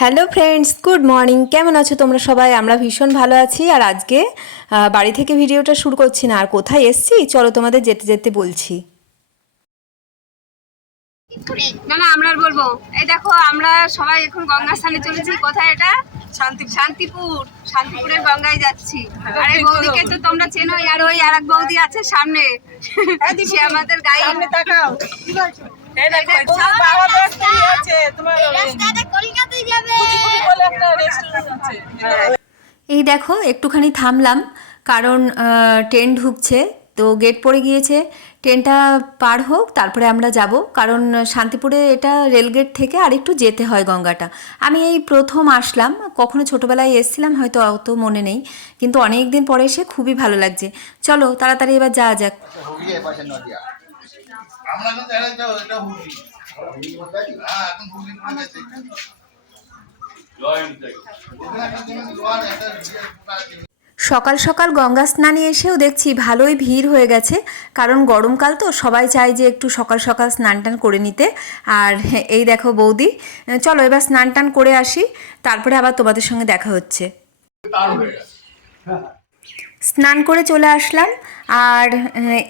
Hello friends good morning কেমন আছো তোমরা সবাই? আমরা ভীষণ ভালো আছি। আর আজকে বাড়ি থেকে ভিডিওটা শুরু করছি না। আর কোথায় এসছি? চলো তোমাদের যেতে যেতে বলছি। না না আমরা আর বলব। এই দেখো আমরা সবাই এখন গঙ্গা স্থানে চলেছি। কোথায় এটা? শান্তি শান্তিপুর। শান্তিপুরের গঙ্গায় যাচ্ছি। আর এই বৌদিকে তো তোমরা চেনো। আর ওই আর এক বৌদি আছে সামনে। সে আমাদের গাই সামনে তাকাও। এই দেখো বাবা আছে তোমার রাস্তাটা কলকাতায় যাবে কুচি বলে একটা রেস্টুরেন্ট আছে এই দেখো, একটুখানি থামলাম, কারণ ট্রেন ঢুকছে, তো গেট পড়ে গিয়েছে। ট্রেনটা পার হোক, তারপরে আমরা যাব, কারণ শান্তিপুরে এটা রেলগেট থেকে আর একটু যেতে হয় গঙ্গাটা। আমি এই প্রথম আসলাম, কখনো ছোটোবেলায় এসেছিলাম, হয়তো অত মনে নেই, কিন্তু অনেক দিন পরে এসে খুবই ভালো লাগছে। চলো, তাড়াতাড়ি এবার যাওয়া যাক। নদিয়া আমরা সকাল সকাল গঙ্গা স্নানে এসেও দেখছি ভালোই ভিড় হয়ে গেছে কারণ গরমকাল তো সবাই চায় যে একটু সকাল সকাল স্নান টান করে নিতে। আর এই দেখো বৌদি চলো এবার স্নান টান করে আসি তারপরে আবার তোমাদের সঙ্গে দেখা হচ্ছে। স্নান করে চলে আসলাম আর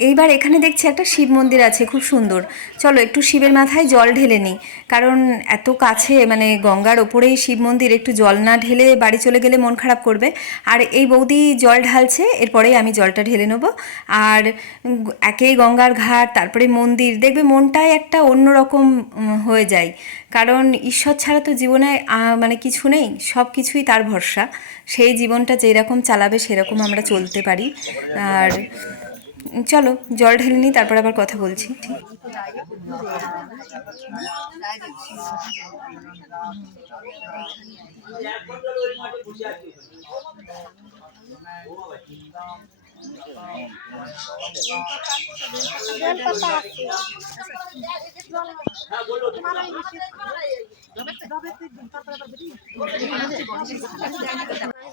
এইবার এখানে দেখছি একটা শিব মন্দির আছে, খুব সুন্দর। চলো একটু শিবের মাথায় জল ঢেলে নিই। কারণ এত কাছে মানে গঙ্গার ওপরেই শিব মন্দির, একটু জল না ঢেলে বাড়ি চলে গেলে মন খারাপ করবে। আর এই বৌদি জল ঢালছে, এরপরেই আমি জলটা ঢেলে নেব। আর একেই গঙ্গার ঘাট, তারপরে মন্দির। দেখবে মনটাই একটা অন্যরকম হয়ে যায়। কারণ ঈশ্বর ছাড়া তো জীবনে মানে কিছু নেই, সব কিছুই তার ভরসা। সেই জীবনটা যেরকম চালাবে, সেরকম আমরা চলতে পারি। আর চলো, জল ঢেলে নিই, তারপর আবার কথা বলছি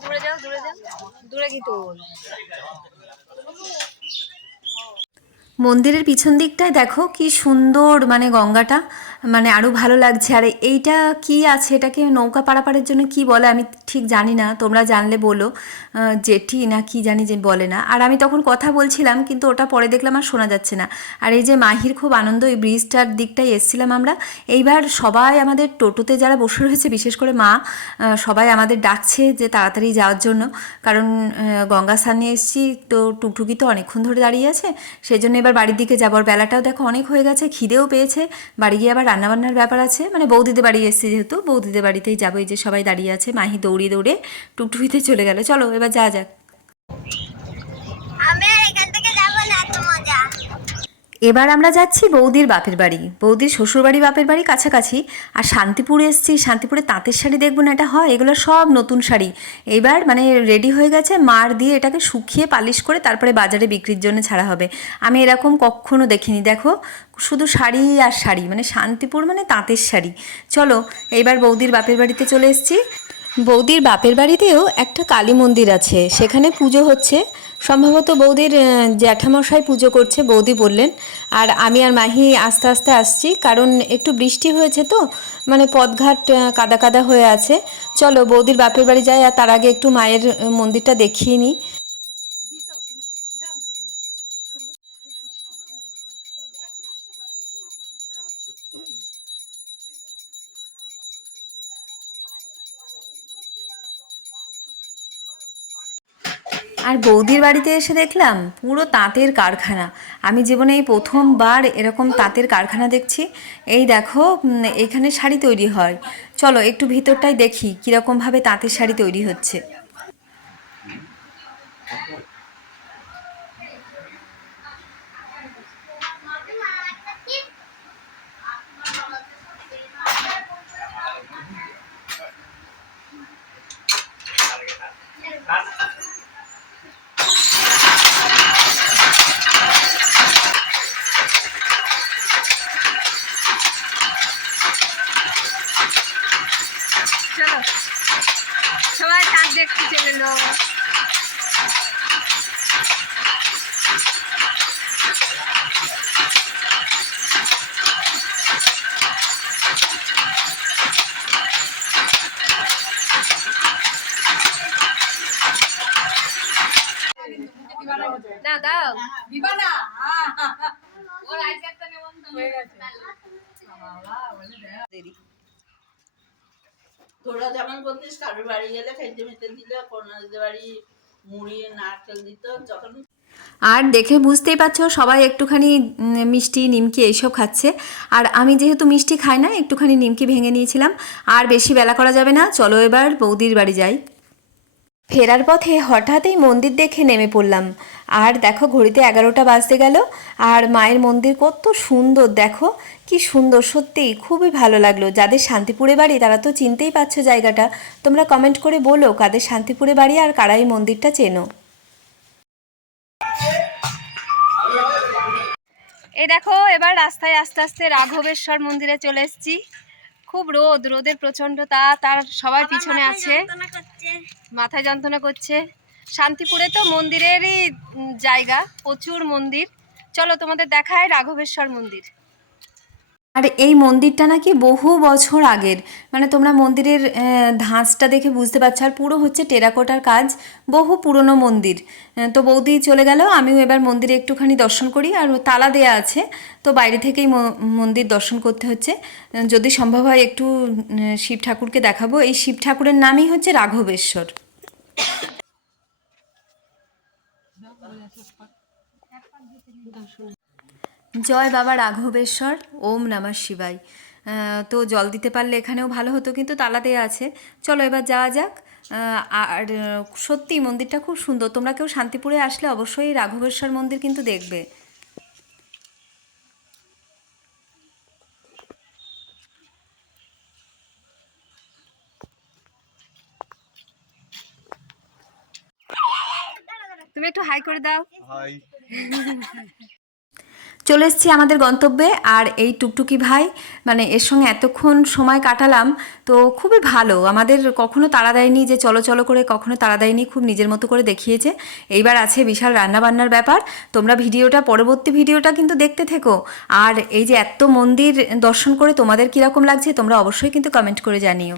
দূরে যাও দূরে যাও। দূরে কি তো মন্দিরের পিছন দিকটায় দেখো কি সুন্দর মানে গঙ্গাটা। মানে আরও ভালো লাগছে। আর এইটা কি আছে? এটাকে নৌকা পারাপারের জন্য কি বলে? আমি ঠিক জানি না। তোমরা জানলে বলো। জেঠি না কি জানি যে বলে না। আর আমি তখন কথা বলছিলাম, কিন্তু ওটা পরে দেখলাম আর শোনা যাচ্ছে না। আর এই যে মাহির খুব আনন্দ, এই ব্রিজটার দিকটায় এসছিলাম আমরা। এইবার সবাই আমাদের টোটোতে যারা বসে রয়েছে, বিশেষ করে মা সবাই আমাদের ডাকছে যে তাড়াতাড়ি যাওয়ার জন্য। কারণ গঙ্গা স্থানে এসেছি, তো টুকটুকি তো অনেকক্ষণ ধরে দাঁড়িয়ে আছে। সেই জন্য এবার বাড়ির দিকে যাব। আর বেলাটাও দেখো অনেক হয়ে গেছে, খিদেও পেয়েছে। বাড়ি গিয়ে আবার রান্নাবান্নার ব্যাপার আছে। মানে বৌদিদের বাড়ি এসেছি যেহেতু, বৌদিদের বাড়িতেই যাব। এই যে সবাই দাঁড়িয়ে আছে, মাহি দৌড়ে দৌড়ে টুকটুকিতে চলে গেল। চলো, এবার যা যাক আমি আর এখান থেকে যাব না এত মজা এবার আমরা যাচ্ছি বৌদির বাপের বাড়ি। বৌদির শ্বশুরবাড়ি, বাপের বাড়ি কাছাকাছি। আর শান্তিপুরে এসেছি, শান্তিপুরে তাঁতের শাড়ি দেখব না, এটা হয়? এগুলো সব নতুন শাড়ি। এবার মানে রেডি হয়ে গেছে, মার দিয়ে এটাকে শুকিয়ে পালিশ করে তারপরে বাজারে বিক্রির জন্য ছাড়া হবে। আমি এরকম কখনো দেখিনি, দেখো। শুধু শাড়ি আর শাড়ি মানে শান্তিপুর মানে তাঁতের শাড়ি। চলো এইবার বৌদির বাপের বাড়িতে চলে এসেছি। বৌদির বাপের বাড়িতেও একটা কালী মন্দির আছে। সেখানে পুজো হচ্ছে। সম্ভবত বৌদির জ্যাঠামশাই পুজো করছে, বৌদি বললেন। আর আমি আর মাহি আস্তে আস্তে আসছি, কারণ একটু বৃষ্টি হয়েছে তো মানে পদঘাট কাদা কাদা হয়ে আছে। চলো, বৌদির বাপের বাড়ি যাই, আর তার আগে একটু মায়ের মন্দিরটা দেখিয়ে নিই। আর বৌদির বাড়িতে এসে দেখলাম পুরো তাঁতের কারখানা। আমি জীবনে এই প্রথমবার এরকম তাঁতের কারখানা দেখছি। এই দেখো এখানে শাড়ি তৈরি হয়। চলো একটু ভিতরটাই দেখি কীরকমভাবে তাঁতের শাড়ি তৈরি হচ্ছে। একটু জেলে নাও। না দাও। দিবা না। ওর আইসক্রিমটা নেব হয়ে গেছে। দেরি। তোরা যেমন বলতিস, কারোর বাড়ি গেলে খাইতে মেতে দিলে কোনদের বাড়ি মুড়ি, নারকেল দিত, যখন আর দেখে বুঝতেই পারছ, সবাই একটুখানি মিষ্টি, নিমকি এইসব খাচ্ছে। আর আমি যেহেতু মিষ্টি খাই না, একটুখানি নিমকি ভেঙে নিয়েছিলাম। আর বেশি বেলা করা যাবে না, চলো এবার বৌদির বাড়ি যাই। ফেরার পথে হঠাৎই মন্দির দেখে নেমে পড়লাম। আর দেখো, ঘড়িতে এগারোটা বাজতে গেল। আর মায়ের মন্দির কত সুন্দর, দেখো। কি সুন্দর, সত্যিই খুবই ভালো লাগল। যাদের শান্তিপুরে বাড়ি, তারা তো চিনতেই পারছ জায়গাটা। তোমরা কমেন্ট করে বলো, কাদের শান্তিপুরে বাড়ি আর কারা এই মন্দিরটা চেনো। এই দেখো, এবার রাস্তায় আস্তে আস্তে রাঘবেশ্বর মন্দিরে চলে এসেছি। খুব রোদ, রোদের প্রচণ্ড তাপ তার সবার পিছনে আছে। মাথায় যন্ত্রণা করছে। শান্তিপুরে তো মন্দিরেরই জায়গা, প্রচুর মন্দির। চলো তোমাদের দেখায় রাঘবেশ্বর মন্দির। আর এই মন্দিরটা নাকি বহু বছর আগের। মানে তোমরা মন্দিরের ধাঁচটা দেখে বুঝতে পারছ। আর পুরো হচ্ছে টেরাকোটার কাজ, বহু পুরনো মন্দির। তো বৌদি চলে গেল, আমিও এবার মন্দিরে একটুখানি দর্শন করি। আর তালা দেয়া আছে, তো বাইরে থেকেই মন্দির দর্শন করতে হচ্ছে। যদি সম্ভব হয় একটু শিব ঠাকুরকে দেখাবো। এই শিব ঠাকুরের নামই হচ্ছে রাঘবেশ্বর। জয় বাবা রাঘবেশ্বর, ওম নমঃ শিবাই তো জল দিতে পারলে এখানেও ভালো হতো, কিন্তু তালাতে আছে। চলো এবার যাওয়া যাক। আর সত্যি মন্দিরটা খুব সুন্দর। তোমরা কেউ শান্তিপুরে আসলে অবশ্যই রাঘবেশ্বর মন্দির কিন্তু দেখবে। তুমি একটু হাই করে দাও। হাই। চলে এসেছি আমাদের গন্তব্যে আর এই টুকটুকি ভাই মানে এর সঙ্গে এতক্ষণ সময় কাটালাম তো খুবই ভালো। আমাদের কখনো তাড়া দেয়নি যে চলো চলো করে কখনো তাড়া দেয়নি খুব নিজের মতো করে দেখিয়েছে। এইবার আছে বিশাল রান্নাবান্নার ব্যাপার। তোমরা ভিডিওটা পরবর্তী ভিডিওটা কিন্তু দেখতে থেকো। আর এই যে এত মন্দির দর্শন করে তোমাদের কীরকম লাগছে তোমরা অবশ্যই কিন্তু কমেন্ট করে জানিও।